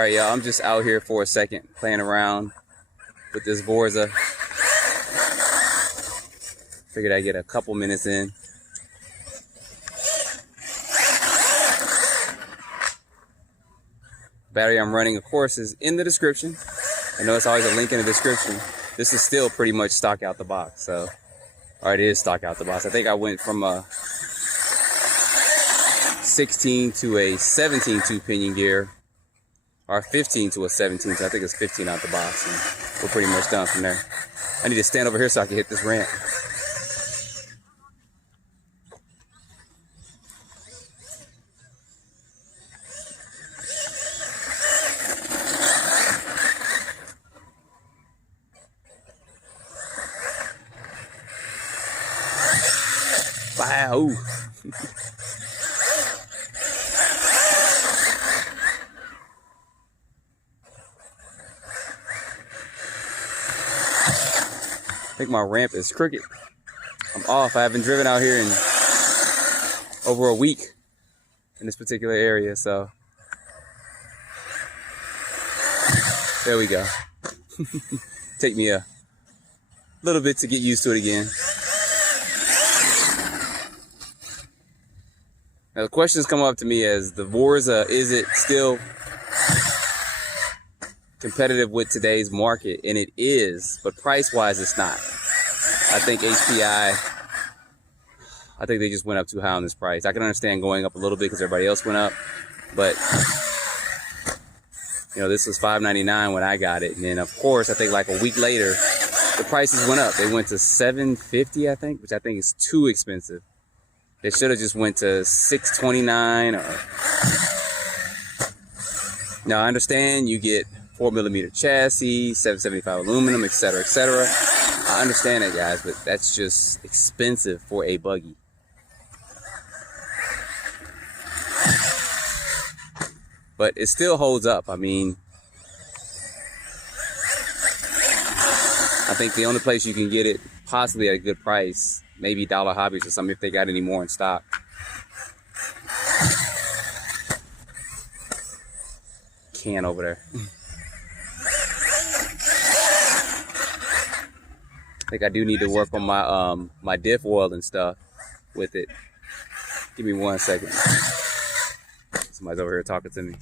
Alright, y'all, I'm just out here for a second playing around with this Vorza. Figured I'd get a couple minutes in. Battery I'm running, of course, is in the description. I know it's always a link in the description. This is still pretty much stock out the box, so. Or it is stock out the box. I think I went from a 16 to a 17 two-pinion gear, or 15 to a 17, so I think it's 15 out the box, and we're pretty much done from there. I need to stand over here so I can hit this ramp. Wow. I think my ramp is crooked. I'm off. I haven't driven out here in over a week in this particular area, so there we go. Take me a little bit to get used to it again. Now the questions come up to me as the Vorza, is it still competitive with today's market? And it is, but price-wise it's not. I think HPI, I think they just went up too high on this price. I can understand going up a little bit because everybody else went up, but you know, this was $5.99 when I got it, and then of course I think like a week later the prices went up. They went to $7.50, I think, which I think is too expensive. They should have just went to $6.29 or. Now I understand you get 4mm chassis, 775 aluminum, etc., etc. I understand that, guys, but that's just expensive for a buggy. But it still holds up. I mean, I think the only place you can get it possibly at a good price, maybe Dollar Hobbies or something, if they got any more in stock. Can over there. I think I do need to work on my my diff oil and stuff with it. Give me 1 second. Somebody's over here talking to me.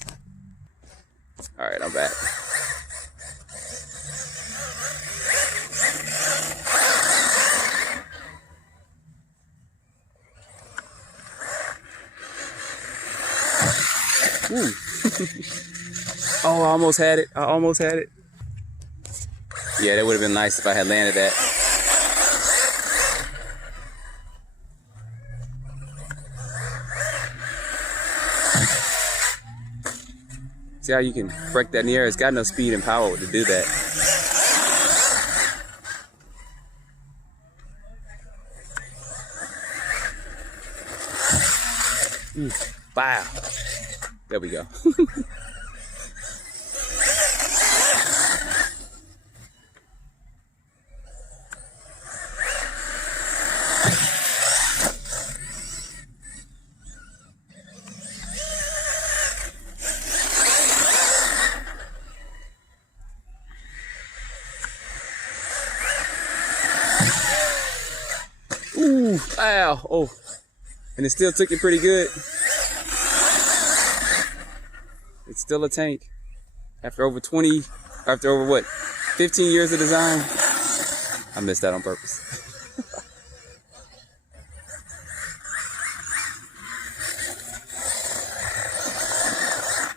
All right, I'm back. Ooh. Oh, I almost had it. I almost had it. Yeah, that would have been nice if I had landed that. See how you can break that in the air? It's got no speed and power to do that. Wow. There we go. Ooh, ow, oh, and it still took it pretty good. It's still a tank. After over what, 15 years of design? I missed that on purpose.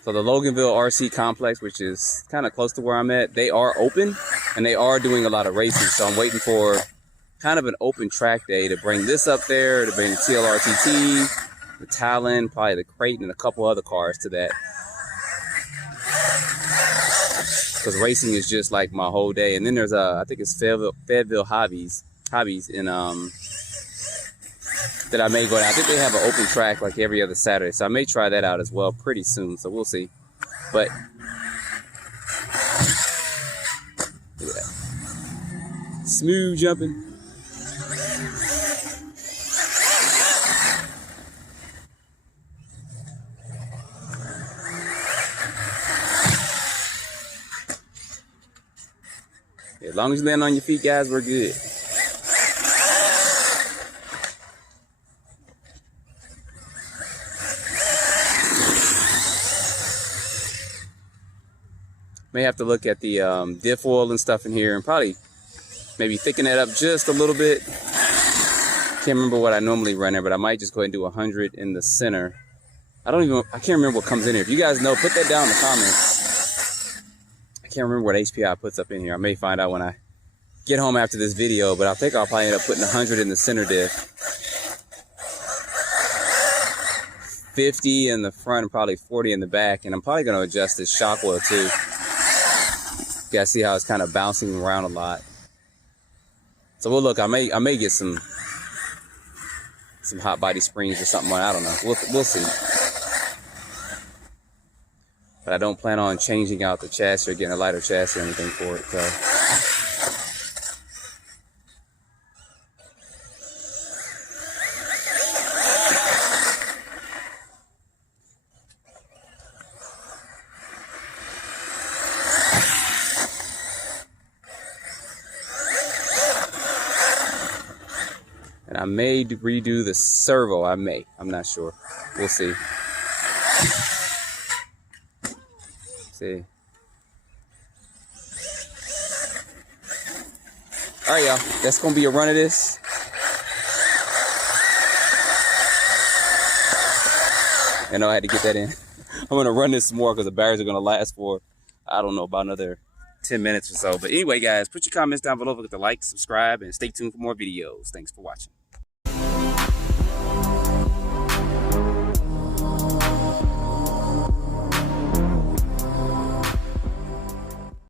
So the Loganville RC complex, which is kind of close to where I'm at, they are open and they are doing a lot of racing. So I'm waiting for kind of an open track day to bring this up there, to bring the TLRTT, the Talon, probably the Creighton, and a couple other cars to that. Because racing is just like my whole day. And then there's I think it's Fayetteville Hobbies in that I may go down. I think they have an open track like every other Saturday, so I may try that out as well pretty soon. So we'll see. But look at that, smooth jumping. As long as you land on your feet, guys, we're good. May have to look at the diff oil and stuff in here and probably maybe thicken that up just a little bit. Can't remember what I normally run there, but I might just go ahead and do 100 in the center. I can't remember what comes in here. If you guys know, put that down in the comments. I can't remember what HPI puts up in here. I may find out when I get home after this video, but I think I'll probably end up putting 100 in the center diff. 50 in the front and probably 40 in the back. And I'm probably going to adjust this shock oil too. You guys see how it's kind of bouncing around a lot. So we'll look, I may get some hot body springs or something. I don't know. We'll see. But I don't plan on changing out the chassis or getting a lighter chassis or anything for it. So. And I may redo the servo. I'm not sure. We'll see. See. All right, y'all. That's gonna be a run of this. I know I had to get that in. I'm gonna run this some more because the batteries are gonna last for, I don't know, about another 10 minutes or so. But anyway, guys, put your comments down below. Forget to like, subscribe, and stay tuned for more videos. Thanks for watching.